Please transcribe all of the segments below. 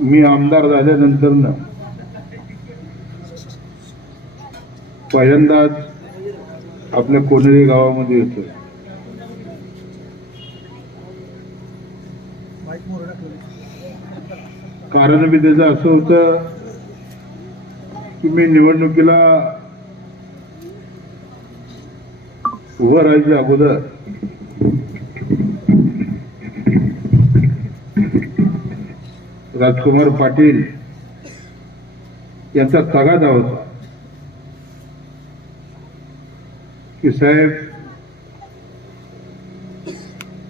मी आमदार झाल्यानंतर ना पहिल्यांदाच आपल्या कोनेरी गावामध्ये येतो. कारण बी त्याचं असं होतं की मी निवडणुकीला उभं राहायच्या अगोदर राजकुमार पाटील यांचा तगादा होता की साहेब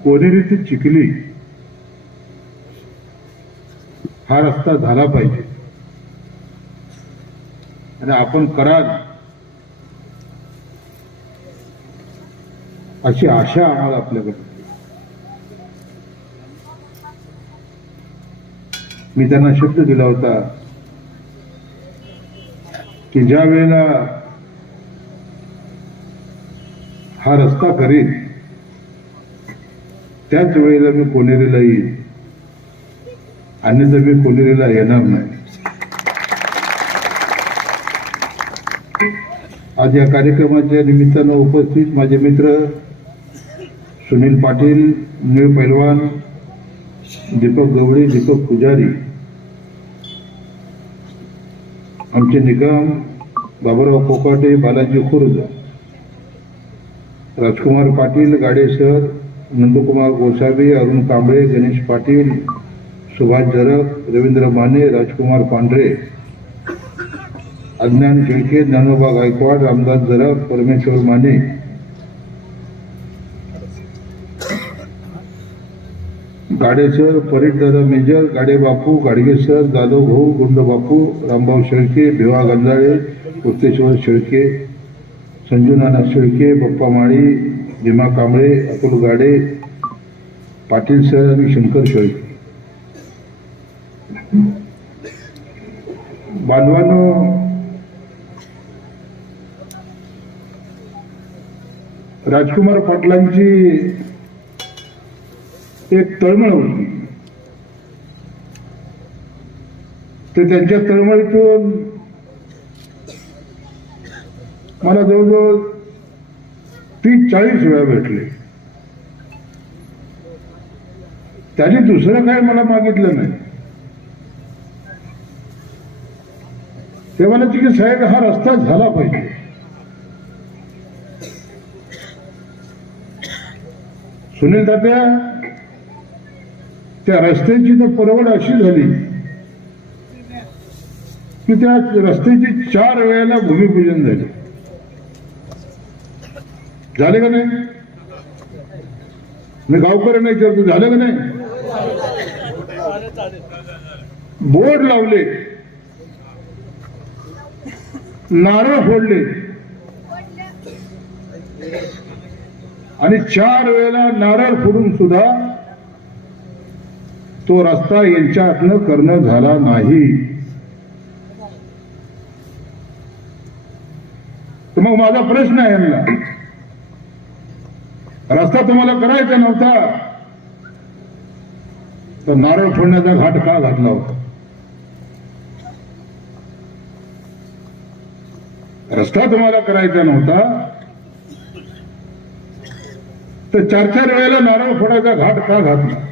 कोनेरी ते चिखली हा रस्ता झाला पाहिजे आणि आपण कराल अशी आशा आम्हाला आपल्याकडे. मी त्यांना शब्द दिला होता की ज्या वेळेला हा रस्ता करेल त्याच वेळेला मी कोनेरीला येईल, अन्यथा मी कोनेरीला येणार नाही. आज या कार्यक्रमाच्या निमित्तानं उपस्थित माझे मित्र सुनील पाटील, निळ पैलवान, दीपक गवळी, दीपक पुजारी, आमचे निगम बाबूराव कोकाटे, बालाजी खुर्द, राजकुमार पाटील, गाडे सर, नंदकुमार गोसावी, अरुण कांबळे, गणेश पाटील, सुभाष जरग, रवींद्र माने, राजकुमार पांढरे, अज्ञान शेळके, ज्ञानोबा गायकवाड, रामदास जरग, परमेश्वर माने, गाडे सर, परीटदादा मेजर, गाडे बापू, गाडगे सर, जाधव भाऊ, गुंड बापू, रामभाऊ शेळके, भिवा गंजाळे, गुप्तेश्वर शेळके, संजू नाना शेळके, बप्पा माळी, भीमा कांबळे, अतुल गाडे, पाटील सर आणि शंकर शेळके. बांधवांनो, राजकुमार पाटलांची एक तळमळ होती. ते त्यांच्या तळमळीतून मला जवळजवळ 30-40 वेळा भेटले. त्यांनी दुसरं काय मला मागितलं नाही. ते म्हणायचे की साहेब हा रस्ता झाला पाहिजे. सुनील तात्या, त्या रस्त्याची तर परवड अशी झाली की त्या रस्त्याची 4 वेळेला भूमिपूजन झाले का नाही? मी गावकरी नाही करतो, झालं का नाही? बोर्ड लावले, नारळ फोडले आणि 4 वेळेला नारळ फोडून सुद्धा तो रस्ता यांच्या हातनं करणं झाला नाही. तर मग माझा प्रश्न आहे यांना, रस्ता तुम्हाला करायचा नव्हता तर नारळ फोडण्याचा घाट का घातला होता? रस्ता तुम्हाला करायचा नव्हता तर 4-4 वेळेला नारळ फोडायचा घाट का घातला?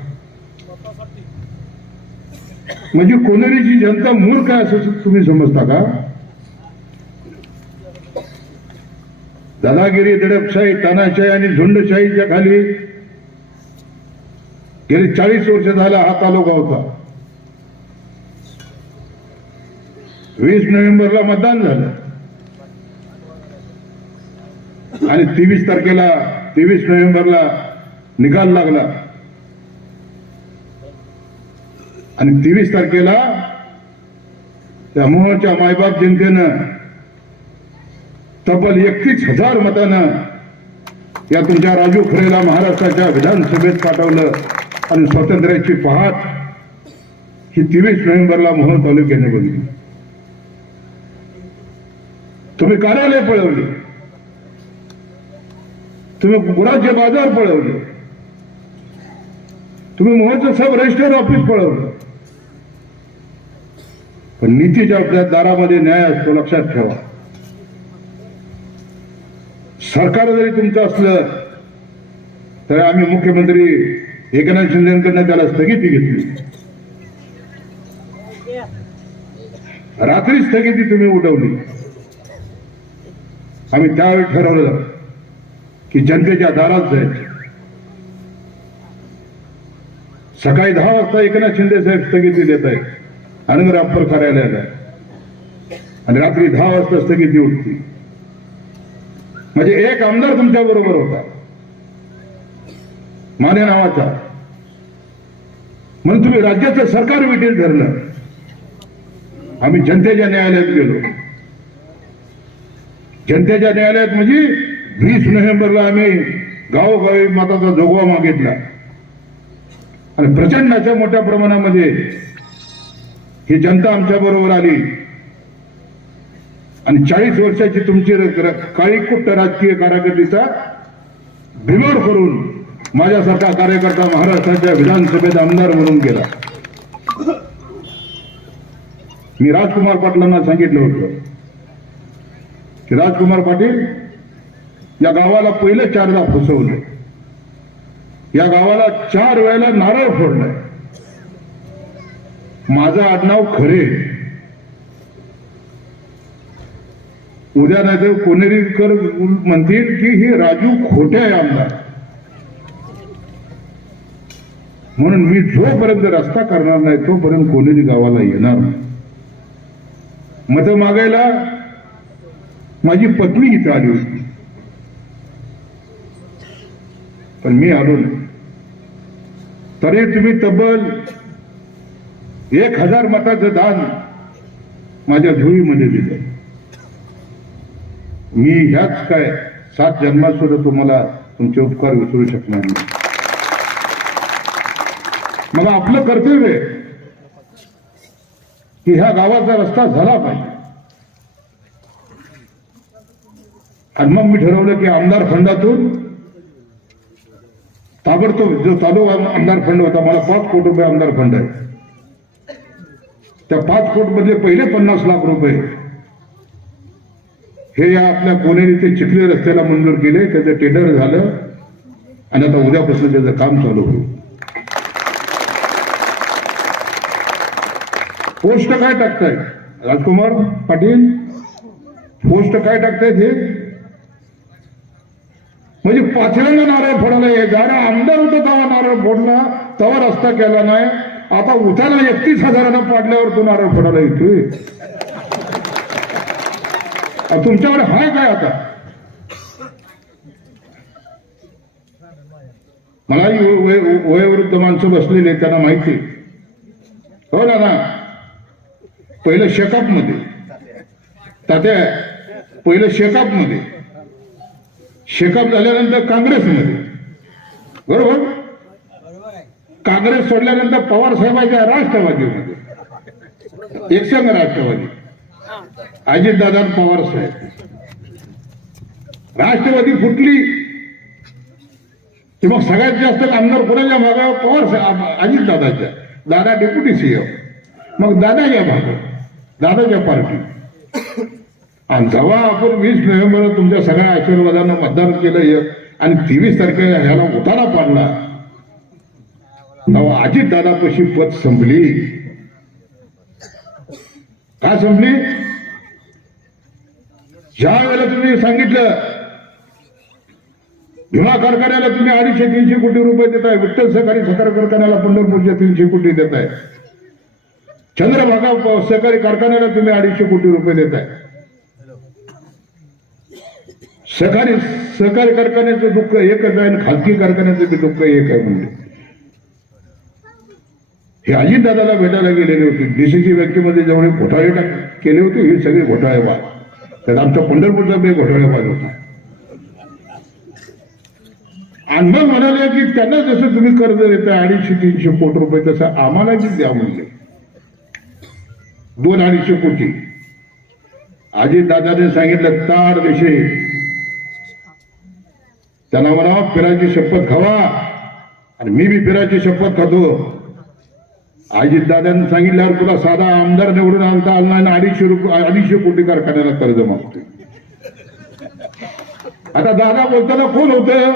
म्हणजे कोनेरीची जनता मूर्ख आहे असं तुम्ही समजता का? दादागिरी, दडपशाही, तानाशाही आणि झुंडशाहीच्या खाली गेली 40 वर्ष झाला हा तालुका होता. 20 नोव्हेंबरला मतदान झालं आणि 23 नोव्हेंबरला निकाल लागला आणि 23 तारखेला त्या मोहच्या मायबाप जनतेनं तब्बल 31,000 मतानं या तुमच्या राजू खरेला महाराष्ट्राच्या विधानसभेत पाठवलं आणि स्वातंत्र्याची पहाट ही 23 नोव्हेंबरला मोहोळ तालुक्याने बघितली. तुम्ही कार्यालय पळवले, तुम्ही गुळाचे बाजार पळवले, तुम्ही मोहचं सब रजिस्टर ऑफिस पळवलं. पण नीतीच्या दारामध्ये न्याय असतो, लक्षात ठेवा. सरकार जरी तुमचं असलं तर आम्ही मुख्यमंत्री एकनाथ शिंदेकडनं त्याला स्थगिती घेतली. रात्री स्थगिती तुम्ही उठवली. आम्ही त्यावेळी ठरवलं की जनतेच्या दारात जायचं. सकाळी 10 वाजता एकनाथ शिंदे साहेब स्थगिती देत आहेत अनगर अप्पर कार्यालयाला, आणि रात्री 10 वाजता स्थगिती उठती. म्हणजे एक आमदार तुमच्या बरोबर होता, माने नावाचा, म्हणून तुम्ही राज्याचं सरकार विटीत धरलं. आम्ही जनतेच्या न्यायालयात गेलो. जनतेच्या न्यायालयात म्हणजे 20 नोव्हेंबरला आम्ही गावोगावी मताचा जोगवा मागितला, आणि प्रचंड अशा मोठ्या प्रमाणामध्ये ही जनता आमच्या बरोबर आली, आणि 40 वर्षाची तुमची काळीकुट्ट राजकीय कारकिर्दीचा बिमोड करून माझ्यासारखा कार्यकर्ता महाराष्ट्राच्या विधानसभेत आमदार म्हणून गेला. मी राजकुमार पाटलांना सांगितलं होतं की राजकुमार पाटील, या गावाला पहिलं 4दा फसवलं, या गावाला 4 वेळेला नारळ फोडलाय. माझं आडनाव खरे, उद्या नाही तर कोनेरीकर म्हणतील की हे राजू खोटे आहे आमदार. म्हणून मी जोपर्यंत रस्ता करणार नाही तोपर्यंत कोनेरी गावाला येणार नाही. मतं मागायला माझी पत्नी इथं आली होती, पण मी आलो नाही. तरी तुम्ही तब्बल 1000 मताचं दान माझ्या धुळीमध्ये दिलं. मी ह्याच काय 7 जन्मात सुद्धा तुम्हाला तुमचे उपकार विसरू शकणार नाही. मग आपलं कर्तव्य आहे की ह्या गावाचा रस्ता झाला पाहिजे. आणि मग मी ठरवलं की आमदार फंडातून ताबडतोब, जो चालू आमदार फंड होता, मला 5 कोटी रुपये आमदार फंड आहे, त्या 5 कोटी मधले पहिले 50 लाख रुपये हे या आपल्या कोनेरी ते चिखली रस्त्याला मंजूर केले. त्याचं टेंडर झालं आणि आता उद्यापासून त्याचं काम चालू होईल. पोस्ट काय टाकताय राजकुमार पाटील? पोस्ट काय टाकतायत हे? म्हणजे 5व्यांदा नारळ फोडायला यायचा. अरे आमदार होतो तेव्हा नारळ फोडला, तेव्हा रस्ता केला नाही. आता उठायला 31,000 पाडल्यावर तो नारळ फोडायला येतोय. तुमच्याकडे हाय काय? आता मला वयोवृद्ध माणसं बसलेली आहेत, त्यांना माहिती. हो ना, पहिलं शेकाप मध्ये तात्या, पहिलं शेकाप मध्ये, शेकाप झाल्यानंतर काँग्रेसमध्ये, बरोबर. काँग्रेस सोडल्यानंतर पवार साहेबांच्या राष्ट्रवादीमध्ये, एकसंघ राष्ट्रवादी, अजितदादा पवार साहेब. राष्ट्रवादी फुटली की मग सगळ्यात जास्त आमदार कोणाच्या भागावर? पवार साहेब, अजितदादाच्या. दादा डेप्युटी सीएम, मग दादाच्या भागावर, दादाच्या पार्टी. आणि जेव्हा आपण 20 नोव्हेंबरला तुमच्या सगळ्या आशीर्वादानं मतदान केलं आणि 23 तारखेला ह्याला उतारा पाडला, तेव्हा अजितदादापाशी पद संपली. का संपली? ज्या वेळेला तुम्ही सांगितलं भीमा कारखान्याला तुम्ही 250-300 कोटी रुपये देताय, विठ्ठल सहकारी साखर कारखान्याला पंढरपूरच्या 300 कोटी देताय, चंद्रभागा सहकारी कारखान्याला तुम्ही 250 कोटी रुपये देताय. सहकारी कारखान्याचं दुःख एकच आहे आणि खाजगी कारखान्याचं दुःख एक आहे. म्हणजे हे अजितदादाला भेटायला गेलेले होते. डीसीसी बँकेमध्ये जेवढे घोटाळे केले होते हे सगळे घोटाळेबाज. त्यात आमचा पंढरपूरचा बे घोटाळेबाज होता. आणि मग म्हणाले की त्यांना जसं तुम्ही कर्ज देताय 250-300 कोटी रुपये, तसं आम्हाला बी द्या म्हणले. 2-250 कोटी. अजितदादाने सांगितलं ताड विषय त्यांना म्हणा फिरायची शपथ खावा, आणि मी बी फिरायची शपथ खातो. अजितदादांनी सांगितल्यावर तुला साधा आमदार निवडून आणता आला नाही, 250 कोटी कारखान्याला कर्ज मागतोय. आता दादा बोलताना कोण होतं?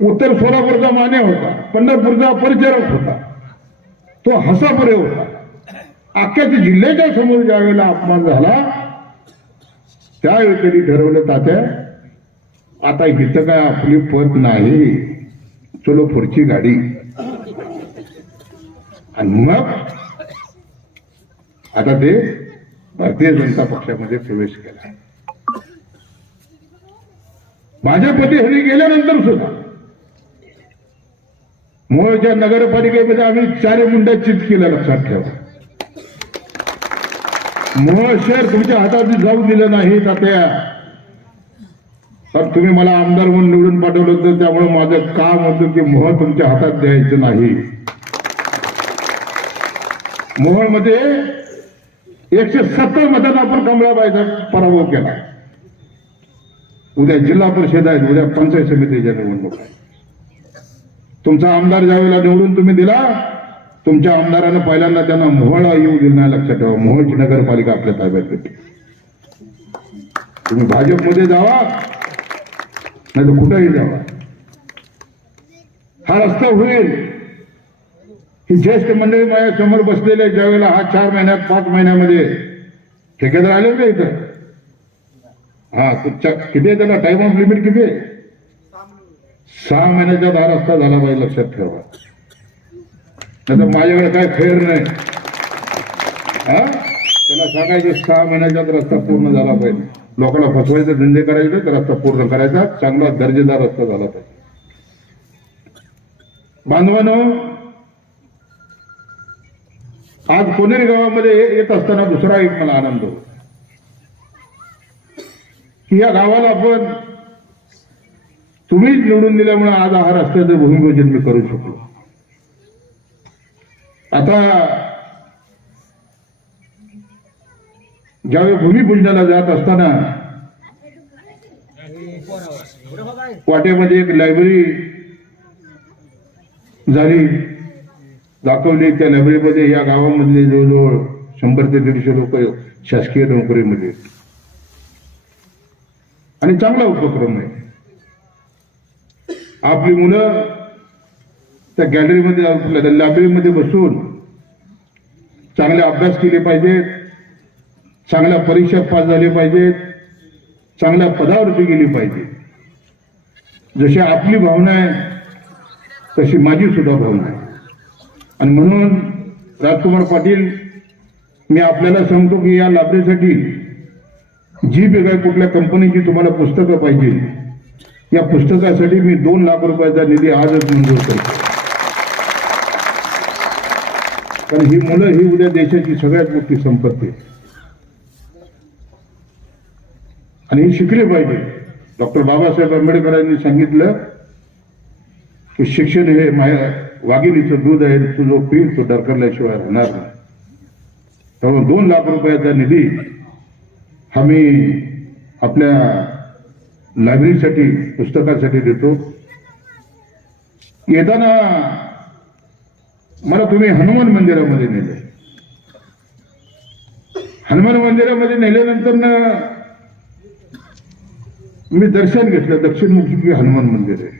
उत्तर सोलापूरचा माने होता, पंढरपूरचा परिचारक होता, तो हसापरे होता. अख्ख्या जिल्ह्याच्या समोर ज्या वेळेला अपमान झाला त्यावेळी त्यांनी ठरवलं, तात्या आता इथं काय आपली पत नाही, चलो पुढची गाडी. आणि मग आता ते भारतीय जनता पक्षामध्ये प्रवेश केला. भाजपमध्ये हरी गेल्यानंतर सुद्धा मोहोळच्या नगरपालिकेमध्ये आम्ही 4 मुंड्या चित केल्या. लक्षात ठेवा, मोहोळ शहर तुमच्या हातात जाऊ दिलं नाही तात्या. तर तुम्ही मला आमदार म्हणून निवडून पाठवलं होतं, त्यामुळे माझं काम होतं की मोहोळ तुमच्या हातात द्यायचं नाही. मोहोळमध्ये 170 मतांना आपण कमळाबाईचा पराभव केला. उद्या जिल्हा परिषद आहेत, उद्या पंचायत समितीच्या निवडणूक आहे. तुमचा आमदार ज्यावेळेला निवडून तुम्ही दिला, तुमच्या आमदारानं पहिल्यांदा त्यांना मोहोळला येऊ दिलं नाही. लक्षात ठेवा, मोहोळची नगरपालिका आपल्या ताब्यात घेतली. तुम्ही भाजपमध्ये जावा नाही तर कुठेही जावा, हा रस्ता होईल. ही ज्येष्ठ मंडळी माझ्या समोर बसलेले, ज्यावेळेला हा 4 महिन्यात 5 महिन्यामध्ये ठेकेदार आले होते इथं. हा किती आहे त्याला टाइम ऑफ लिमिट किती आहे? 6 महिन्याचा हा रस्ता झाला पाहिजे. लक्षात ठेवा, नाही तर माझ्याकडे काय फेर नाही. हा त्याला सांगायचं 6 महिन्याचा रस्ता पूर्ण झाला पाहिजे. लोकांना फसवायचे धंदे करायचे तर रस्ता पूर्ण करायचा, चांगला दर्जेदार रस्ता झाला पाहिजे. बांधवांनो, आज कोनेरी गावामध्ये येत असताना दुसरा एक मला आनंद होतो की या गावाला आपण तुम्हीच निवडून दिल्यामुळे आज हा रस्त्याचं भूमिपूजन मी करू शकलो. आता ज्यावेळी भूमिपूजनाला जात असताना वाटेमध्ये एक लायब्ररी झाली, दाखवली. त्या लायब्ररीमध्ये या गावामधले जवळजवळ 100 ते 150 लोक शासकीय नोकरीमध्ये, आणि चांगला उपक्रम आहे. आपली मुलं त्या गॅलरीमध्ये, आपल्या लायब्ररीमध्ये बसून चांगले अभ्यास केले पाहिजेत, चांगल्या परीक्षा पास झाले पाहिजेत, चांगल्या पदावरती गेली पाहिजे. जशी आपली भावना आहे तशी माझी सुद्धा भावना आहे. आणि म्हणून राजकुमार पाटील, मी आपल्याला सांगतो की या लायब्ररीसाठी जी काही कुठल्या कंपनीची तुम्हाला पुस्तकं पाहिजे, या पुस्तकासाठी मी 2 लाख रुपयाचा निधी आजच मंजूर करतो. कारण ही मुलं ही उद्या देशाची सगळ्यात मोठी संपत्ती आहे आणि ही शिकली पाहिजे. डॉक्टर बाबासाहेब आंबेडकरांनी सांगितलं की शिक्षण हे वाघिणीचं दूध आहे, तो जो पिल तो डरकरल्याशिवाय राहणार नाही. त्यामुळे 2 लाख रुपयाचा निधी हा मी आपल्या लायब्ररीसाठी, पुस्तकासाठी देतो. येताना मला तुम्ही हनुमान मंदिरामध्ये नेले. हनुमान मंदिरामध्ये नेल्यानंतर ना मी दर्शन घेतलं. दक्षिणमुखी हनुमान मंदिर आहे.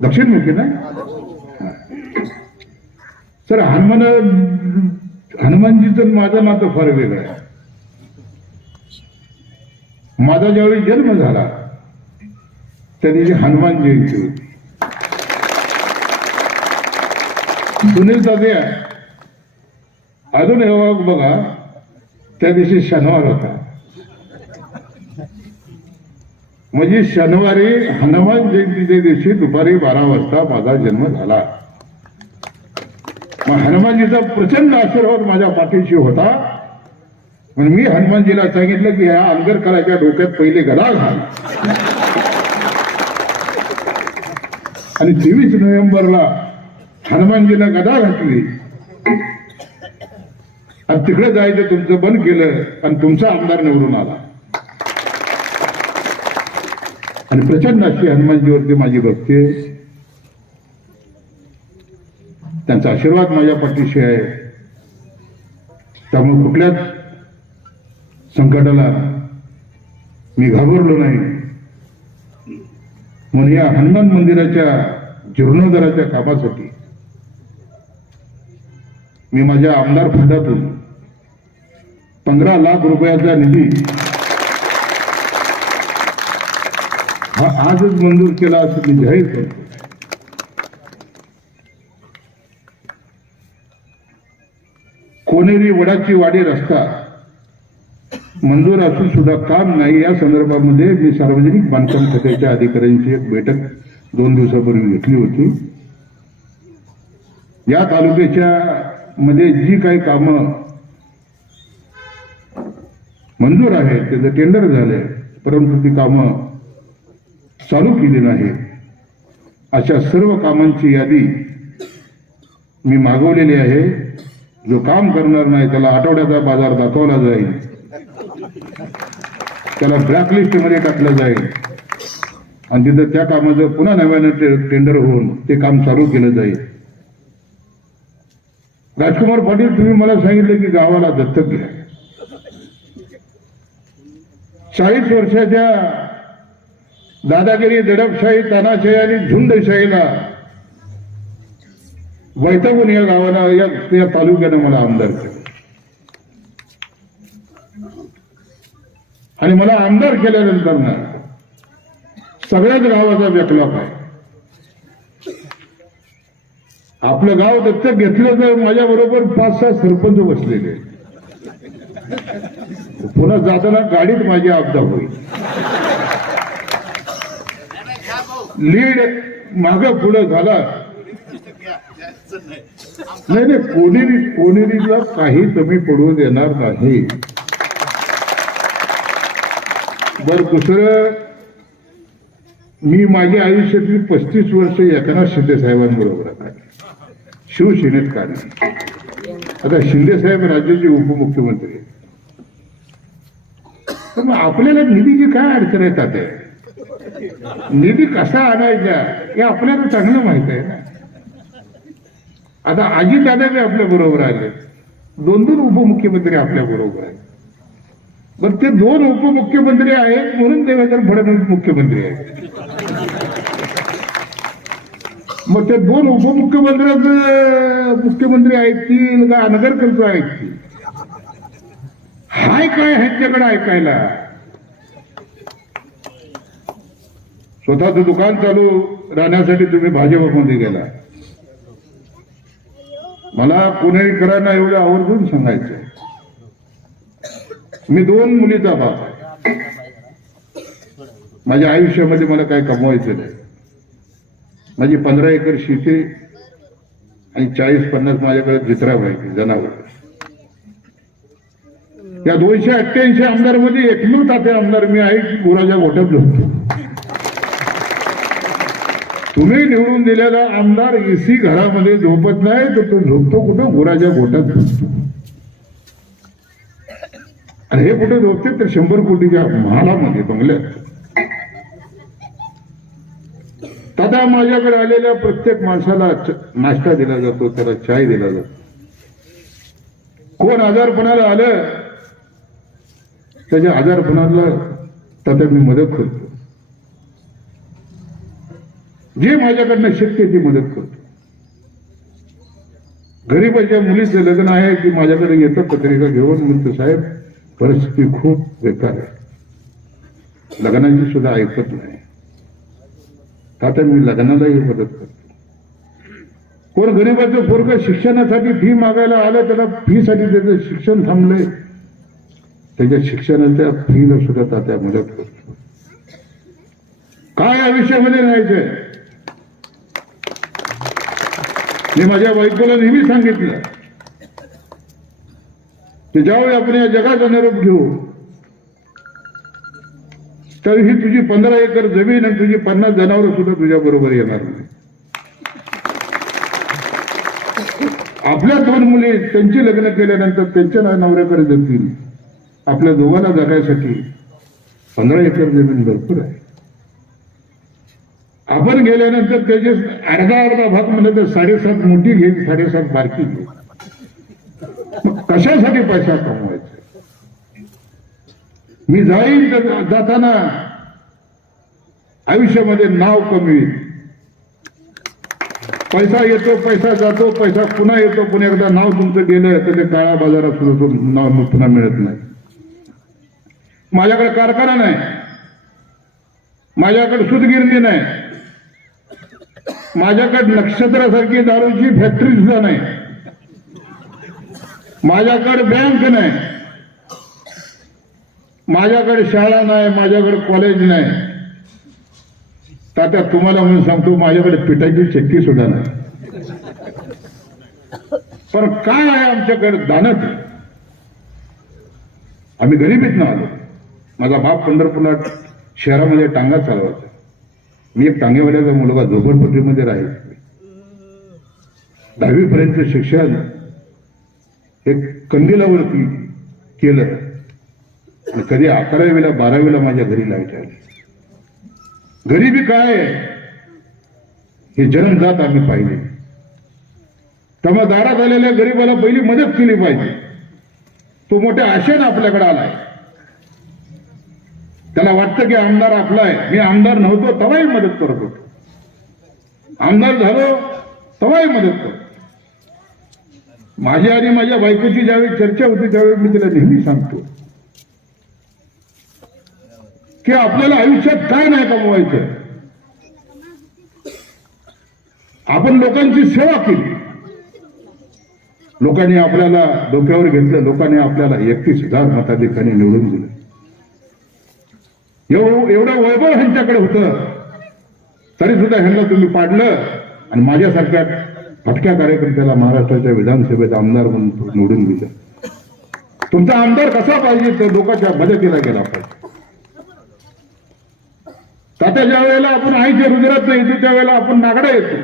दक्षिणमुखी ना सर. हनुमानजीचं माझं नातं फार वेगळं आहे. माझा ज्यावेळी जन्म झाला त्या दिवशी हनुमान जयंती होती. सुनील तात्या अजून हे बघा, त्या दिवशी शनिवार होता. म्हणजे शनिवारी हनुमान जयंतीच्या दिवशी दुपारी 12 वाजता माझा जन्म झाला. मग हनुमानजीचा प्रचंड आशीर्वाद माझ्या पाठीशी होता. म्हणून मी हनुमानजीला सांगितलं की ह्या आंबेडकरांच्या डोक्यात पहिले गदा घाल. आणि 23 नोव्हेंबरला हनुमानजीला गदा घातली आणि तिकडे जायचं तुमचं बंद केलं आणि तुमचा आमदार निवडून आला. आणि प्रचंड अशी हनुमानजीवरती माझी भक्ती आहे. त्यांचा आशीर्वाद माझ्या पाठीशी आहे. त्यामुळे कुठल्याच संकटाला मी घाबरलो नाही. म्हणून या हनुमान मंदिराच्या जीर्णोद्धाराच्या कामासाठी मी माझ्या आमदार फंडातून 15 लाख रुपयाचा निधी हा आजच मंजूर केला असं मी जाहीर करतो. कोणेरी वडाची वाडी रस्ता मंजूर असून सुद्धा काम नाही. या संदर्भामध्ये मी सार्वजनिक बांधकाम खात्याच्या अधिकाऱ्यांची एक बैठक 2 दिवसापूर्वी घेतली होती. या तालुक्याच्या मध्ये जी काही कामं मंजूर आहेत त्याचं टेंडर झालंय, परंतु ती कामं चालू केली नाही. अशा सर्व कामांची यादी मी मागवलेली आहे. जो काम करणार नाही त्याला आठवड्याचा बाजार दाखवला जाईल, त्याला ब्लॅकलिस्ट मध्ये टाकलं जाईल आणि तिथं त्या कामाचं पुन्हा नव्यानं टेंडर होऊन ते काम चालू केलं जाईल. राजकुमार पाटील, तुम्ही मला सांगितलं की गावाला दत्तक घ्या. 40 वर्षाच्या दादागिरी, दडपशाही, तानाशाही आणि झुंडशाहीला वैतागून या गावाला, या तालुक्यानं मला आमदार केलं आणि मला आमदार केल्यानंतर ना सगळ्याच गावाचा बॅकलॉग आहे. आपलं गाव दत्तक घेतलं तर माझ्या बरोबर 5-6 सरपंच बसलेले. पुन्हा जाताना गाडीत माझी अपघात होईल. लीड मागं पुढं झाला नाही. कोणेरीला काही कमी पडू देणार नाही. बर दुसरं, मी माझ्या आयुष्यातली 35 वर्ष एकनाथ शिंदे साहेबांबरोबर आहे. शिवसेनेत कार्य. आता शिंदे साहेब राज्याचे उपमुख्यमंत्री आहेत. तर मग आपल्याला निधीची काय अडचण आहे तात्या? निधी कसा आणायचा हे आपल्याला चांगलं माहित आहे ना. आता अजितदादा बी आपल्या बरोबर आले. 2 उपमुख्यमंत्री आपल्या बरोबर आहेत. पण ते 2 उपमुख्यमंत्री आहेत म्हणून देवेंद्र फडणवीस मुख्यमंत्री आहेत. मग ते 2 उपमुख्यमंत्र्याचे मुख्यमंत्री ऐकतील का अनगरकरचं ऐकतील? हाय काय ह्यांच्याकडे ऐकायला? स्वतःचं दुकान चालू राहण्यासाठी तुम्ही भाजपमध्ये गेला. मला पुणेकरांना एवढं आवर्जून सांगायचं, मी 2 मुलीचा बाप आहे. माझ्या आयुष्यामध्ये मला काय कमवायचं नाही. माझी 15 एकर शेती आणि 40-50 माझ्याकडे जित्रा व्हायची जनावर. या 288 आमदार मध्ये एकमेव तात्या आमदार मी आहे की गुराच्या गोठ्यात झोपतो. तुम्ही निवडून दिलेला आमदार एसी घरामध्ये झोपत नाही, तर तो झोपतो कुठं? गुराच्या गोठ्यात झोपतो. आणि हे कुठे झोपते? तर 100 कोटीच्या महालामध्ये, बंगल्यात. दादा, माझ्याकडे आलेल्या प्रत्येक माणसाला नाश्ता दिला जातो, त्याला चाय दिला जातो. कोण आजारपणाला आलं त्याच्या आजारपणाला तात्या मी मदत करतो. जे माझ्याकडनं शक्य ती मदत करतो. गरीबाच्या मुलीचं लग्न आहे की माझ्याकडे येतं पत्रिका घेऊन, म्हणतो साहेब परिस्थिती खूप बेकार आहे, लग्नाची सुद्धा ऐकत नाही. तात्या मी लग्नालाही मदत करतो. कोण गरीबाचं पोरगं शिक्षणासाठी फी मागायला आलं, त्याला फीसाठी त्याचं शिक्षण थांबलंय, त्याच्या शिक्षणाच्या फीला सुद्धा तात्या मदत करतो. काय आयुष्यामध्ये राहायचंय? मी माझ्या बायकोला नेहमी सांगितलं की ज्यावेळी आपण या जगाचा निरोप घेऊ तरीही तुझी 15 एकर जमीन आणि तुझी 50 जनावरं सुद्धा तुझ्या बरोबर येणार नाही. आपल्या 2 मुली त्यांची लग्न केल्यानंतर त्यांच्या नवऱ्याकडे जातील. आपल्या दोघांना जगायसाठी 15 एकर जमीन भरपूर आहे. आपण गेल्यानंतर त्याचे अर्धा भाग म्हणलं तर 7.5 मोठी घेईल, 7.5 बारकी घेईल. मग कशासाठी पैसा कमवायचा? मी जाईन तर जाताना आयुष्यामध्ये नाव कमी, पैसा येतो पैसा जातो, पैसा पुन्हा येतो, पुन्हा एकदा नाव तुमचं गेलं तर ते काळ्या बाजारात सुद्धा नाव पुन्हा मिळत नाही. माझ्याकडे कारखाना नाही, माझ्याकडे सूतगिरणी नाही, माझ्याकडे नक्षत्रासारखी दारूची फॅक्टरी सुद्धा नाही, माझ्याकडे बँक नाही, माझ्याकडे शाळा नाही, माझ्याकडे कॉलेज नाही. तात्या तुम्हाला म्हणून सांगतो, माझ्याकडे पिठाची चक्की सुद्धा नाही. पण काय आहे आमच्याकडे? दानत. आम्ही गरीबीतनं आलो. माझा बाप पंढरपूरला शहरामध्ये टांगा चालवायचा. मी एक टांगेवाल्याचा मुलगा, झोपडपट्टीमध्ये राहायचो. 10वी पर्यंत शिक्षण हे कंदिलावरती केलं आणि कधी 11वीला 12वीला माझ्या घरी लाईट आली. गरिबी काय आहे हे जन्मजात आम्ही पाहिले. तेव्हा दारात आलेल्या गरीबाला पहिली मदत केली पाहिजे. तो मोठ्या आशेनं आपल्याकडे आलाय. त्याला वाटतं की आमदार आपला आहे. मी आमदार नव्हतो तेव्हाही मदत करत होतो, आमदार झालो तेव्हाही मदत करतो. माझी आणि माझ्या बायकोची ज्यावेळी चर्चा होती त्यावेळी मी तिला नेहमी सांगतो की आपल्याला आयुष्यात काय नाही कमवायचं. आपण लोकांची सेवा केली, लोकांनी आपल्याला डोक्यावर घेतलं, लोकांनी आपल्याला 31,000 मताधिकाने निवडून दिलं. एवढं वैभव ह्यांच्याकडे होतं तरी सुद्धा ह्यांना तुम्ही पाडलं आणि माझ्यासारख्या फटक्या कार्यकर्त्याला महाराष्ट्राच्या विधानसभेत आमदार म्हणून निवडून दिलं. तुमचा आमदार कसा पाहिजे तर लोकांच्या मदतीला गेला पाहिजे. आता ज्या वेळेला आपण आईच्या रुद्रात नाही येतो त्यावेळेला आपण नागडा येतो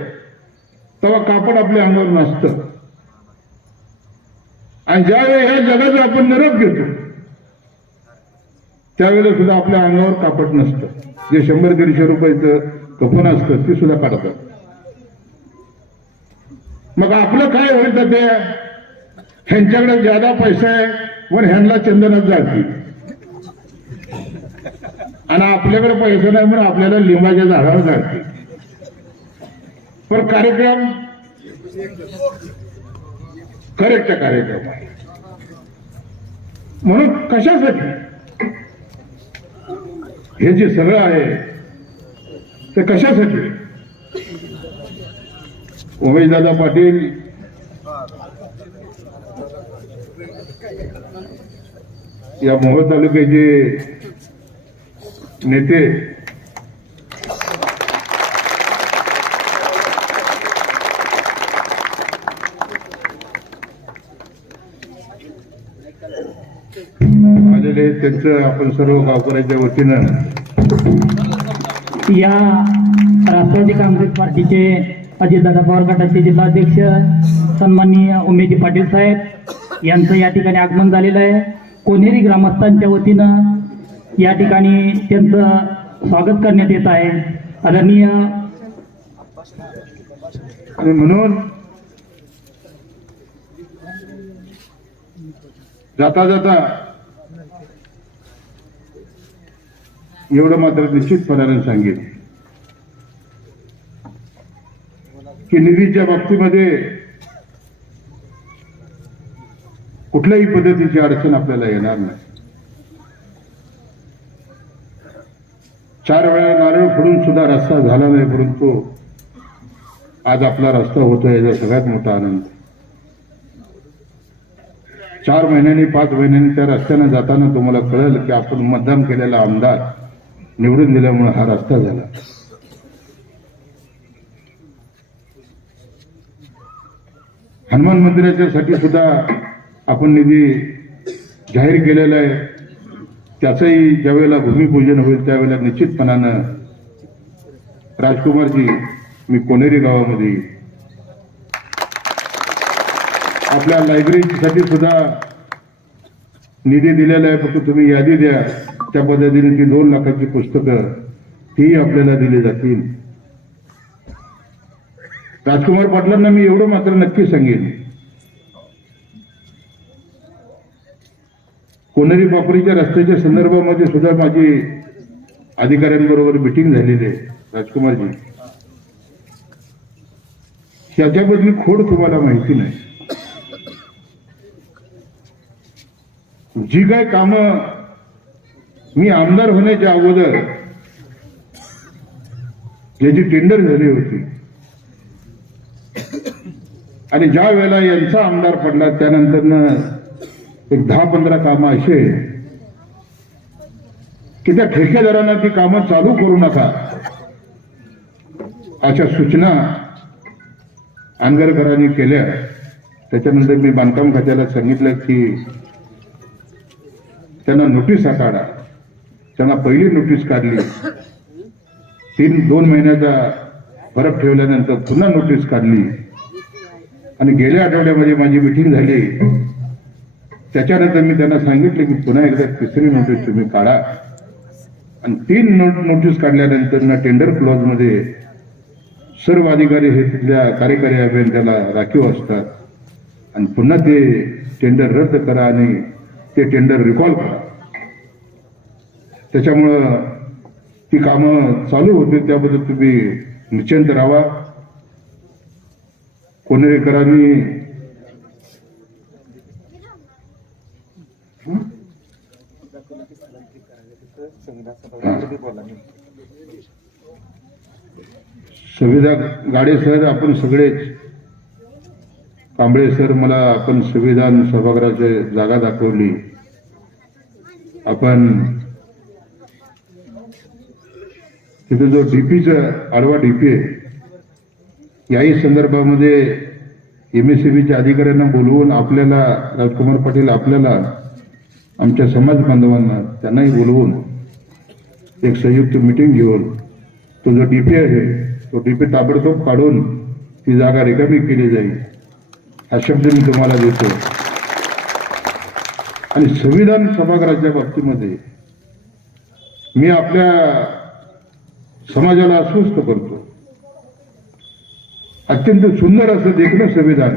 तेव्हा कापड आपल्या अंगावर नसतं. आणि ज्यावेळी ह्या जगाचा आपण निरोप घेतो त्यावेळेला सुद्धा आपल्या अंगावर कापड नसतं. जे 100-150 रुपयाचं कफन असतं ते सुद्धा काढतात. मग आपलं काय व्हायचं? ते ह्यांच्याकडे ज्यादा पैसा आहे वर ह्यांना चंदनात जातील आणि आपल्याकडे पैसा नाही म्हणून आपल्याला लिंबाच्या झाडावर जातील. पण कार्यक्रम करेक्ट कार्यक्रम आहे. म्हणून कशासाठी हे जे सगळं आहे ते कशासाठी? उमेशदादा पाटील या मोहोळ तालुक्याचे नेते आलेले, त्यांचं आपण सर्व गावकऱ्यांच्या वतीनं या राष्ट्रवादी काँग्रेस पार्टीचे अजितदादा पवार गटाचे जिल्हाध्यक्ष सन्माननीय उमेशजी पाटील साहेब यांचं या ठिकाणी आगमन झालेलं आहे. कोणेरी ग्रामस्थांच्या वतीनं या ठिकाणी त्यांचं स्वागत करण्यात येत आहे. आदरणीय आणि म्हणून जाता जाता एवढं मात्र निश्चितपणाने सांगेन की निधीच्या बाबतीमध्ये कुठल्याही पद्धतीची अडचण आपल्याला येणार नाही. 4 वेळा नारळ फोडून सुद्धा रस्ता झाला नाही, परंतु आज आपला रस्ता होतोय याचा सगळ्यात मोठा आनंद. 4 महिन्यांनी 5 महिन्यांनी त्या रस्त्याने जाताना तुम्हाला कळेल की आपण मतदान केलेला आमदार निवडून दिल्यामुळे हा रस्ता झाला. हनुमान मंदिराच्या साठी सुद्धा आपण निधी जाहीर केलेला आहे. त्याचंही ज्यावेळेला भूमिपूजन होईल त्यावेळेला निश्चितपणानं राजकुमारजी मी कोणेरी गावामध्ये आपल्या लायब्ररीसाठी सुद्धा निधी दिलेला आहे. फक्त तुम्ही यादी द्या, त्या पद्धतीने ती 2 लाखाची पुस्तकं ती आपल्याला दिली जातील. राजकुमार पाटलांना मी एवढं मात्र नक्की सांगेन, कोनेरी पापरीच्या रस्त्याच्या संदर्भामध्ये सुद्धा माझी अधिकाऱ्यांबरोबर मिटिंग झालेली आहे. राजकुमारजी, त्याच्याबद्दल खोड तुम्हाला माहिती नाही. जी काय कामं मी आमदार होण्याच्या अगोदर ज्याची टेंडर झाली होती आणि ज्या वेळेला यांचा आमदार पडला त्यानंतर एक 10-15 कामं असे की त्या ठेकेदारांना ती कामं चालू करू नका अशा सूचना आंगरकरांनी केल्या. त्याच्यानंतर मी बांधकाम खात्याला सांगितलं की त्यांना नोटीसा काढा. त्यांना पहिली नोटीस काढली, 2 महिन्याचा फरक ठेवल्यानंतर पुन्हा नोटीस काढली आणि गेल्या आठवड्यामध्ये माझी मिटिंग झाली. त्याच्यानंतर मी त्यांना सांगितलं की पुन्हा एकदा 3री नोटीस तुम्ही काढा आणि 3 नोटीस काढल्यानंतर टेंडर क्लॉज मध्ये सर्व अधिकारी हे तिथल्या कार्यकारी अभियंत्याला राखीव असतात आणि पुन्हा ते टेंडर रद्द करा आणि ते टेंडर रिकॉल करा. त्याच्यामुळं ती कामं चालू होते, त्याबद्दल तुम्ही निश्चिंत राहा. कोनेरेकरांनी संविधान गाडे सर, आपण सगळेच, कांबळे सर, मला आपण संविधान सभागृहाची जागा दाखवली. आपण तिथे जो डीपीचा आडवा डीपी आहे, याही संदर्भामध्ये MSEBच्या अधिकाऱ्यांना बोलवून आपल्याला, राजकुमार पाटील, आपल्याला, आमच्या समाज बांधवांना त्यांनाही बोलवून एक संयुक्त मिटिंग घेऊन तो जो डीपी आहे तो डीपी ताबडतोब काढून ती जागा रिकामी केली जाईल हा शब्द मी तुम्हाला देतो. आणि संविधान सभागृहाच्या बाबतीमध्ये मी आपल्या समाजाला आश्वस्त करतो, अत्यंत सुंदर असं देखणं संविधान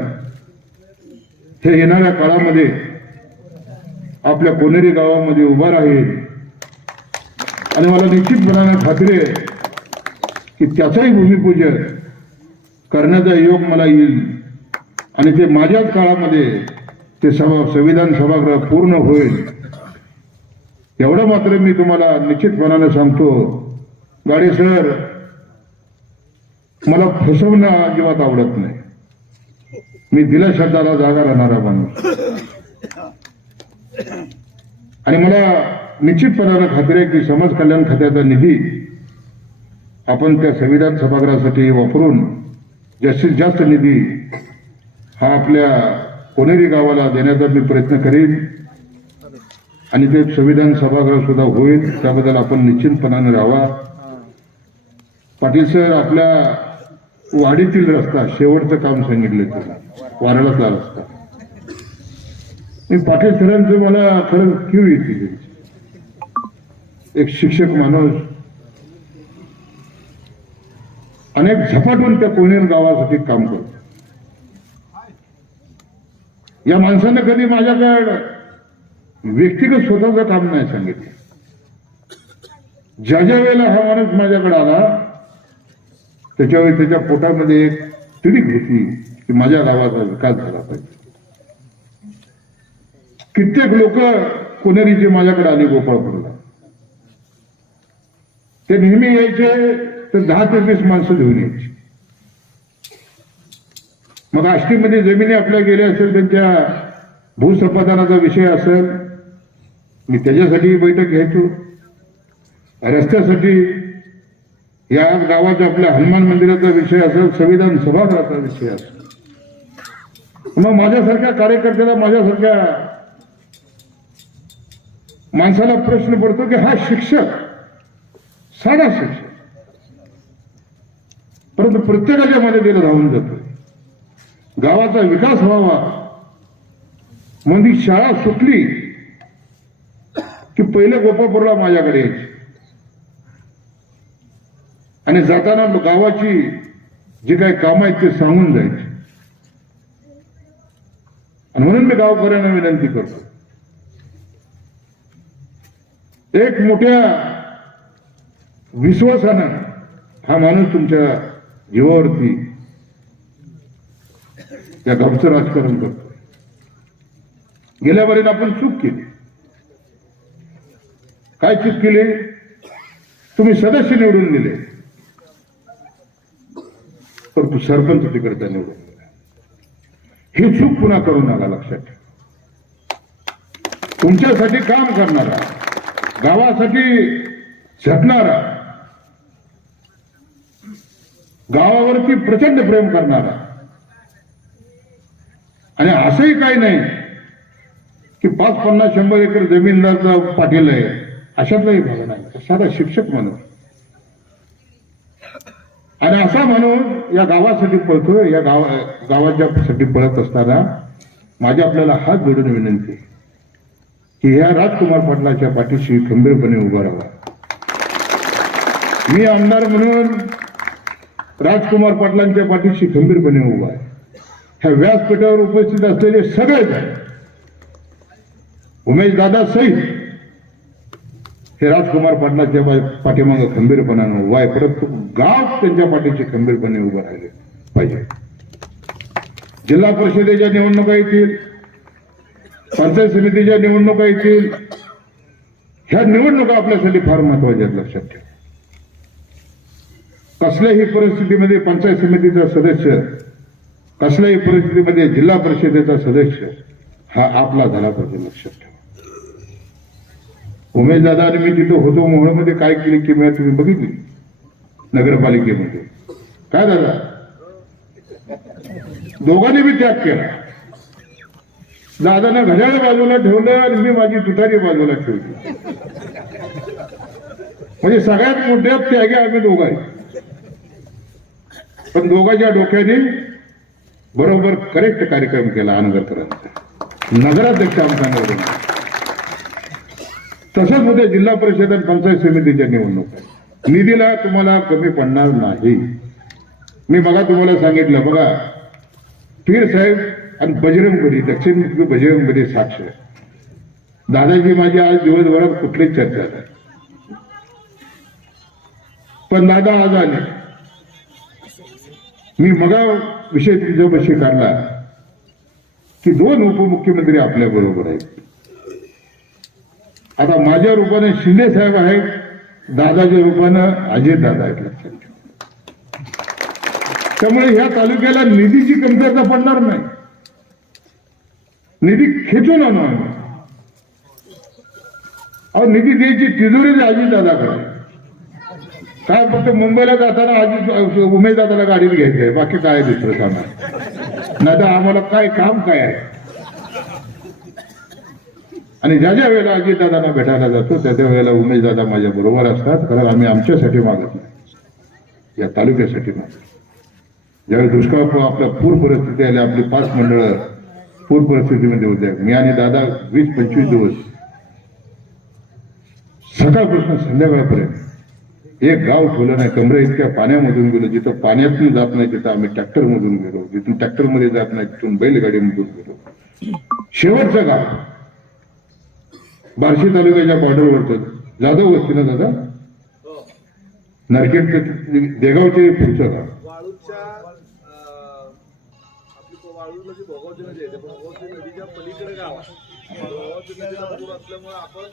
हे येणाऱ्या काळामध्ये आपल्या कोनेरी गावामध्ये उभा राहील आणि मला निश्चितपणाने खात्री आहे की त्याचाही भूमिपूजन करण्याचा योग मला येईल आणि ते माझ्याच काळामध्ये ते संविधान सभागृह पूर्ण होईल. एवढं मात्र मी तुम्हाला निश्चितपणाने सांगतो. गाडे सर, मला फसवणं अजिबात आवडत नाही. मी दिल्या शब्दाला जागा राहणारा माणूस आणि मला निश्चितपणाने खात्री आहे की समाज कल्याण खात्याचा निधी आपण त्या संविधान सभागृहासाठी वापरून जास्तीत जास्त निधी हा आपल्या कोनेरी गावाला देण्याचा मी प्रयत्न करीन आणि ते संविधान सभागृह सुद्धा होईल. त्याबद्दल आपण निश्चितपणाने राहावा. पाटील सर, आपल्या वाडीतील रस्ता शेवटचं काम सांगितलं, त्याला वाराळातला रस्ता. मी पाटील सरांचं मला खरं क्यू येते. एक शिक्षक माणूस अनेक झपाटून त्या कोनेर गावासाठी काम करतो. या माणसानं कधी माझ्याकडे व्यक्तिगत स्वतःचं काम नाही सांगितलं. ज्या ज्या वेळेला हा माणूस माझ्याकडे आला त्याच्यावेळी त्याच्या पोटामध्ये एक तिडीक होती की माझ्या गावाचा विकास झाला पाहिजे. कित्येक लोक कोनेरीचे माझ्याकडे आले गोपाळपूरला. ते नेहमी यायचे तर 10 ते 20 माणसं घेऊन यायची. मग आष्टीमध्ये जमिनी आपल्या गेल्या असेल, त्यांच्या भूसंपादनाचा विषय असेल, मी त्याच्यासाठी बैठक घ्यायचो. रस्त्यासाठी, या गावाचा आपल्या हनुमान मंदिराचा विषय असेल, संविधान सभागृहाचा विषय असेल. मग माझ्यासारख्या कार्यकर्त्याला, माझ्यासारख्या माणसाला प्रश्न पडतो की हा शिक्षक, साधा शिक्षक, परंतु प्रत्येकाच्या मदतीला धावून जातो. गावाचा विकास व्हावा म्हणजे शाळा सुटली की पहिले गोपाळपूरला माझ्याकडे यायची आणि जाताना गावाची जे काही काम आहेत ते सांगून जायचे. आणि म्हणून मी गावकऱ्यांना विनंती करतो, एक मोठ्या विश्वासानं हा माणूस तुमच्या जीवावरती या गावचं राजकारण करतो. गेल्या बारीत आपण चूक केली. काय चूक केली? तुम्ही सदस्य निवडून दिले, परंतु सरपंच तिकडचा निवडून दिला. ही चूक पुन्हा करू नका. लक्षात ठेवा, तुमच्यासाठी काम करणारा, गावासाठी झटणारा, गावावरती प्रचंड प्रेम करणारा, आणि असंही काही नाही की 5-50-100 एकर जमीनदारचा पाटील आहे, अशातलाही भाग नाही. साधा शिक्षक म्हणून आणि असा म्हणून या गावासाठी पळतोय. या गावाच्यासाठी पळत असताना माझी आपल्याला हात जोडून विनंती की ह्या राजकुमार पाटलाच्या पाठीशी खंबीरपणे उभा राहा. मी आमदार म्हणून राजकुमार पाटलांच्या पाठीशी खंबीरपणे उभा आहे. ह्या व्यासपीठावर उपस्थित असलेले सगळेच उमेश दादा सहित हे राजकुमार पाटलाच्या पाठीमागे खंबीरपणाने उभा आहे. परंतु गाव त्यांच्या पाठीशी खंबीरपणे उभं राहिले पाहिजे. जिल्हा परिषदेच्या निवडणुका येतील, पंचायत समितीच्या निवडणुका येतील. ह्या निवडणुका आपल्यासाठी फार महत्वाच्या आहेत. लक्षात ठेवा, कसल्याही परिस्थितीमध्ये पंचायत समितीचा सदस्य, कसल्याही परिस्थितीमध्ये जिल्हा परिषदेचा सदस्य हा आपला झाला पाहिजे. लक्षात ठेवा. उमेश दादा आणि मी तिथं होतो मोहळमध्ये काय केली किमया तुम्ही बघितली. नगरपालिकेमध्ये काय दादा, दोघांनी बी त्याग केला. दादानं घड्याळ बाजूला ठेवलं आणि मी माझी तुतारी बाजूला ठेवली. म्हणजे सगळ्यात मोठ्या त्यागी आम्ही दोघं आहे. पण दोघांच्या डोक्याने बरोबर करेक्ट कार्यक्रम केला. अनगरकरांचा नगराध्यक्ष आमचा निवडून. तसंच उद्या जिल्हा परिषद आणि पंचायत समितीच्या निवडणूक आहे. निधीला तुम्हाला कमी पडणार नाही. मी बघा तुम्हाला सांगितलं, बघा पीर साहेब आणि बजरंगबली, दक्षिणमुखी बजरंगबली साक्ष. दादाजी माझी आज दिवसभरात कुठलीच चर्चा नाही, पण दादा आज आले. मी मगा विषय तुझ्यापाशी काढला की 2 उपमुख्यमंत्री आपल्या बरोबर आहेत. आता माझ्या रूपाने शिंदे साहेब आहेत, दादाच्या रूपानं अजित दादा आहेत. लक्षात ठेवा. त्यामुळे ह्या तालुक्याला निधीची कमतरता पडणार नाही. निधी खेचून आणू आम्ही. अहो निधी द्यायची तिजोरी अजित दादाकडे. काय फक्त मुंबईला जाताना अजित उमेश दादाला गाडीत घ्यायचंय, बाकी काय दुसरं सांगा. नाही तर आम्हाला काय काम काय आहे. आणि ज्या ज्या वेळेला अजितदादांना भेटायला जातो त्या त्या वेळेला उमेश दादा माझ्या बरोबर असतात. कारण आम्ही आमच्यासाठी मागत नाही, या तालुक्यासाठी मागतो. ज्यावेळी दुष्काळ आपल्या पूर परिस्थिती आली, आपली 5 मंडळं पूर परिस्थितीमध्ये होत्या, मी आणि दादा 20-25 दिवस सकाळपासून संध्याकाळपर्यंत एक गाव ठेवलं नाही. कमरे इतक्या पाण्यामधून गेलो, जिथं पाण्यातून जात नाही तिथं आम्ही ट्रॅक्टरमधून गेलो, जिथून ट्रॅक्टरमध्ये जात नाही तिथून बैलगाडीमधून गेलो. शेवटचं गाव बार्शी तालुक्याच्या बॉर्डरवरचं जाधव वस्ती ना दादा, नरखेड देगावचे पुढचं गाव. वाळूला जी भोगावती नदी आहे, भोगावती नदीच्या पलीकडे गाव आहे. भोगावती नदीला पूर असल्यामुळे आपण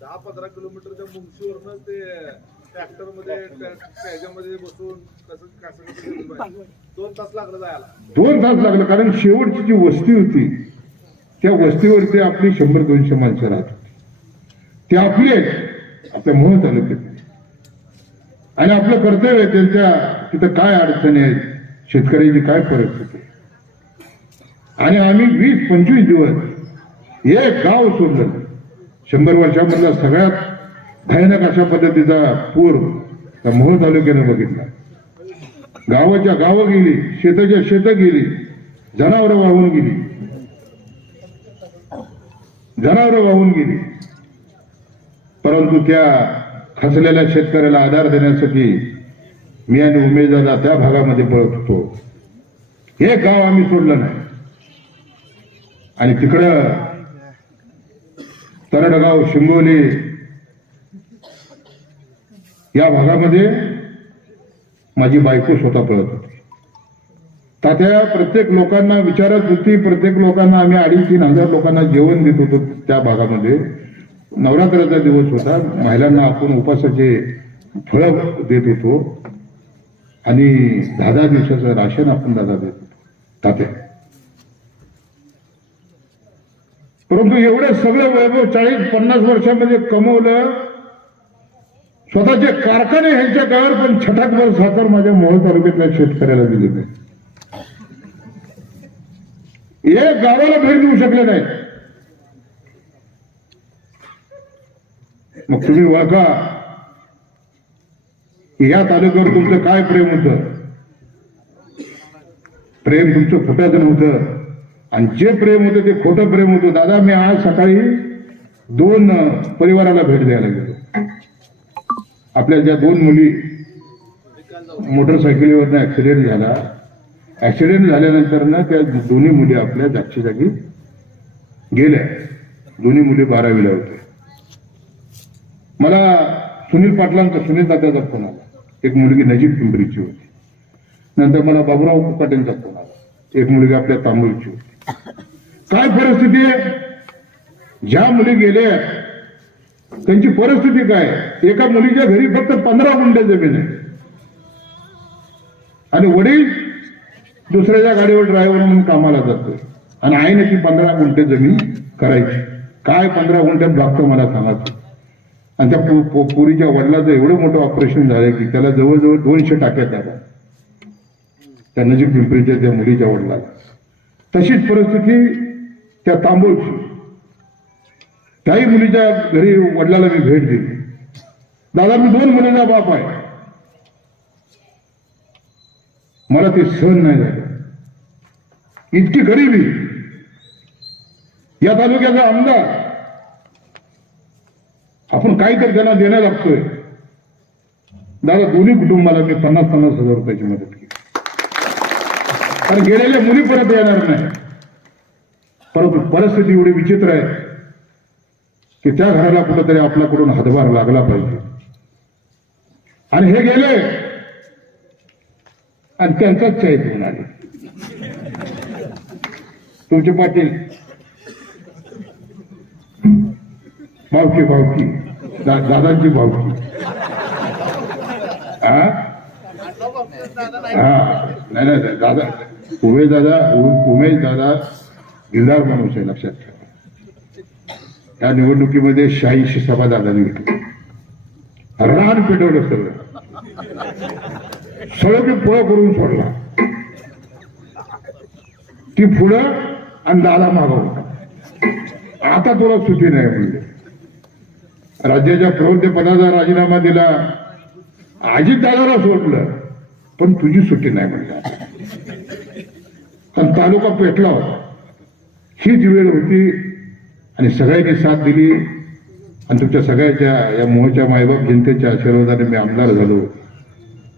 10-15 किलोमीटरच्या मुंगशीवरनं ते ट्रॅक्टरमध्ये त्याच्यामध्ये बसून कसं 2 तास लागलं जायला. 2 तास लागलं. कारण शेवटची जी वस्ती होती त्या वस्तीवरती आपली 100-200 माणसं राहत होती. ते आपले आपल्या मोह तालुक्यात. आणि आपलं कर्तव्य आहे त्यांच्या तिथं काय अडचणी आहेत, शेतकऱ्याची काय परिस्थिती. आणि आम्ही 20-25 दिवस एक गाव सोडलं. 100 वर्षामधला सगळ्यात भयानक अशा पद्धतीचा पूर त्या मोह तालुक्याने बघितला. गावाच्या गावं गेली, शेताच्या शेतं गेली, जनावरं वाहून गेली, परंतु त्या खचलेल्या शेतकऱ्याला आधार देण्यासाठी मी आणि उमेददादा त्या भागामध्ये पळत होतो. हे गाव आम्ही सोडलं नाही. आणि तिकडं तरडगाव, शिंगोली या भागामध्ये माझी बायको स्वतः पळत होती. तात्या प्रत्येक लोकांना विचारत होती, प्रत्येक लोकांना आम्ही 2,500-3,000 लोकांना जेवण देत होतो त्या भागामध्ये. नवरात्राचा दिवस होता, महिलांना आपण उपासाचे फळं देत होतो आणि 10 दिवसाचं राशन आपण दादा देत होतो तात्या. परंतु एवढं सगळं वैभव 40-50 वर्षामध्ये कमवलं. स्वतःचे कारखाने ह्यांच्या गावावर, पण छटाकभर साखर माझ्या मोहोळ तालुक्यातल्या शेतकऱ्याला दिली नाही. एक गावाला भेट देऊ शकले नाही. मग तुम्ही ओळखा या तालुक्यावर तुमचं काय प्रेम होतं. प्रेम तुमचं खोट्याचं नव्हतं, आणि जे प्रेम होतं ते खोटं प्रेम होतं. दादा, मी आज सकाळी 2 परिवाराला भेट द्यायला गेलो. आपल्या ज्या 2 मुली मोटरसायकलीवरनं ऍक्सिडेंट झाला, ऍक्सिडेंट झाल्यानंतर ना त्या दोन्ही मुली आपल्या जागच्या जागी गेल्या. दोन्ही मुली 12वीला होत्या. मला सुनील पाटलांचा, सुनील दादाचा फोन आला. एक मुलगी नजीक पिंपरीची होती. नंतर मला बाबूराव पाटीलचा फोन आला. एक मुलगी आपल्या तांबोलीची होती. काय परिस्थिती आहे, ज्या मुली गेल्या त्यांची परिस्थिती काय. एका मुलीच्या घरी फक्त 15 गुंठे जमीन आहे आणि वडील दुसऱ्याच्या गाडीवर ड्रायव्हर म्हणून कामाला जातोय, आणि आईने ती 15 गुंठे जमीन करायची. काय 15 गुंठ्यात भागतं मला सांगायचं. आणि त्या पुरीच्या वडिलाचं एवढं मोठं ऑपरेशन झालंय की त्याला जवळजवळ 200 टाक्यात आला त्या नजीक पिंपरीच्या त्या मुलीच्या वडिलाला. तशीच परिस्थिती त्या तांबोळची. त्याही मुलीच्या घरी वडिलाला मी भेट दिली. दादा, मी 2 मुलींचा बाप आहे, मला ते सहन नाही झालं. इतकी गरिबी. या तालुक्याचा आमदार, आपण काहीतरी त्यांना देणं लागतोय. दादा, दोन्ही कुटुंबाला मी 50,000 रुपयाची मदत केली. कारण गेलेल्या मुली परत येणार नाही. परंतु परिस्थिती एवढी विचित्र आहे की त्या घराला कुठंतरी आपल्याकडून हातभार लागला पाहिजे. आणि हे गेले आणि त्यांचाच चाय घेऊन आले. तुमचे पाटील भावकी दादांची भावकी. नाही दादा, उमेश दादा दिलदार माणूस आहे, लक्षात ठेवा. या निवडणुकीमध्ये 86 सभा दादाने घेतली. रान पेटवलं सगळं पुढं करून सोडला. ती पुढं आणि दादा मागवला. आता तुला सुट्टी नाही म्हणजे. राज्याच्या प्रवृत्ती पदाचा राजीनामा दिला, अजित दादाला सोडलं, पण तुझी सुट्टी नाही म्हणला. कारण तालुका पेटला होता. हीच वेळ होती आणि सगळ्यांनी साथ दिली. आणि तुमच्या सगळ्याच्या या मोहच्या मायबाप जनतेच्या आशीर्वादाने मी आमदार झालो.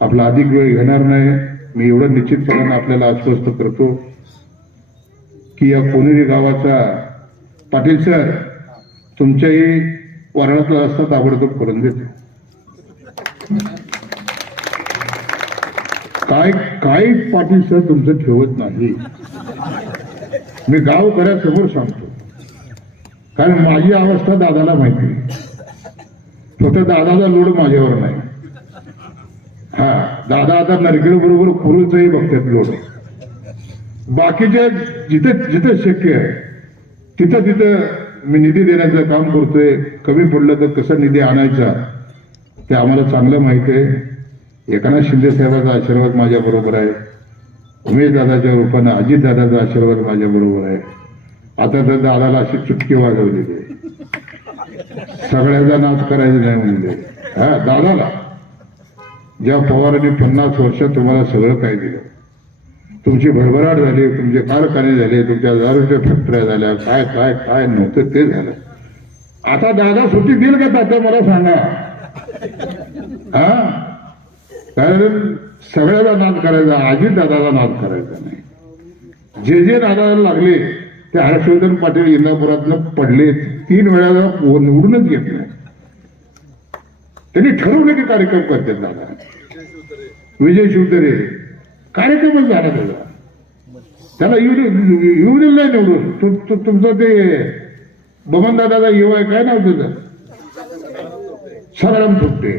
आपला अधिक वेळ घेणार नाही. मी एवढं निश्चितपणाने आपल्याला आश्वस्त करतो की या कोनेरी गावाचा पाटील सर तुमच्याही वारणातला रस्ता ताबडतोब करून देतो. काय पाटील सर तुमचं ठेवत नाही. मी गावकऱ्यासमोर सांगतो, कारण माझी अवस्था दादाला माहिती. फक्त दादाचा लोड माझ्यावर नाही. दादा आता नरखेड बरोबर कुरुचंही बघतात लोड. बाकीचे जिथे जिथे शक्य आहे तिथं मी निधी देण्याचं काम करतोय. कमी पडलं तर कसं निधी आणायचा ते आम्हाला चांगलं माहिती आहे. एकनाथ शिंदे साहेबांचा आशीर्वाद माझ्या बरोबर आहे. उमेश दादाच्या रूपानं अजित दादाचा आशीर्वाद माझ्या बरोबर आहे. आता तर दादाला अशी चुटकी वाजवलेली आहे, सगळ्याचा नाच करायचा नाही म्हणजे. दादाला ज्या पवारांनी 50 वर्षात तुम्हाला सगळं काय दिलं, तुमची भरभराट झाली, तुमचे कारखाने झाले, तुमच्या दारूच्या फॅक्टऱ्या झाल्या, काय काय काय नव्हतं ते झालं. आता दादा सुट्टी देईल का तात्या मला सांगा. कारण सगळ्याला नाद करायचा, अजितदादाला नाद करायचा नाही. जे जे नादाला लागले ते हर्षवर्धन पाटील इंदापुरातनं पडले, 3 वेळा निवडूनच घेत नाही. त्यांनी ठरवलं की कार्यक्रम करतात दादा. विजय शिवतरे कार्यक्रमच झाला त्याला येऊ दिलं नाही निवडून. तुमचं ते बमन दादाचा युवा आहे, काय नाव तुझं, सदाराम थोपटे,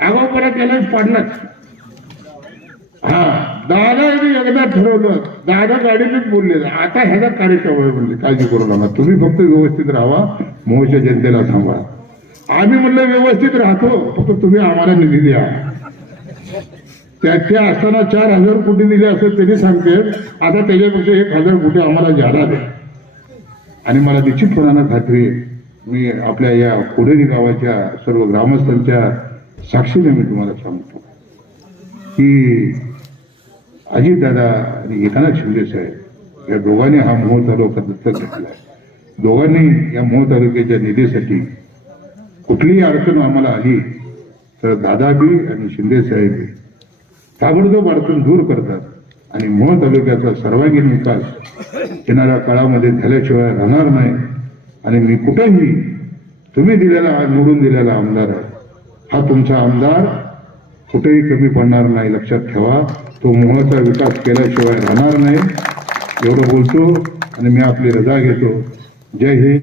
आगाऊपणा केलाच पाडलाच. हा दादा एकदा ठरवलं, दादा गाडीतच बोलले आता ह्याचा कार्यक्रम आहे म्हणले, काळजी करू नका, तुम्ही फक्त व्यवस्थित राहा, मोहच्या जनतेला सांभाळा. आम्ही म्हणलं व्यवस्थित राहतो, फक्त तुम्ही आम्हाला निधी द्या. त्या असताना 4,000 कोटी दिले असं त्यांनी सांगते, आता त्याच्यापेक्षा 1,000 कोटी आम्हाला जादा द्या. आणि मला निश्चितपणानं खात्री आहे, मी आपल्या या कोडेरी गावाच्या सर्व ग्रामस्थांच्या साक्षीने मी तुम्हाला सांगतो की अजितदादा आणि एकनाथ शिंदे साहेब या दोघांनी हा मोह तालुका दत्तक घेतला. दोघांनी या मोह तालुक्याच्या निधीसाठी कुठलीही अडचण आम्हाला आली तर दादाबी आणि शिंदे साहेब ताबडतोब अडचण दूर करतात आणि मोह तालुक्याचा सर्वांगीण विकास येणाऱ्या काळामध्ये झाल्याशिवाय राहणार नाही. आणि मी कुठेही तुम्ही निवडून दिलेला आमदार आहे, हा तुमचा आमदार कुठेही कमी पडणार नाही, लक्षात ठेवा. तो मोहाचा विकास केल्याशिवाय राहणार नाही. एवढं बोलतो आणि मी आपली रजा घेतो. जय हिंद.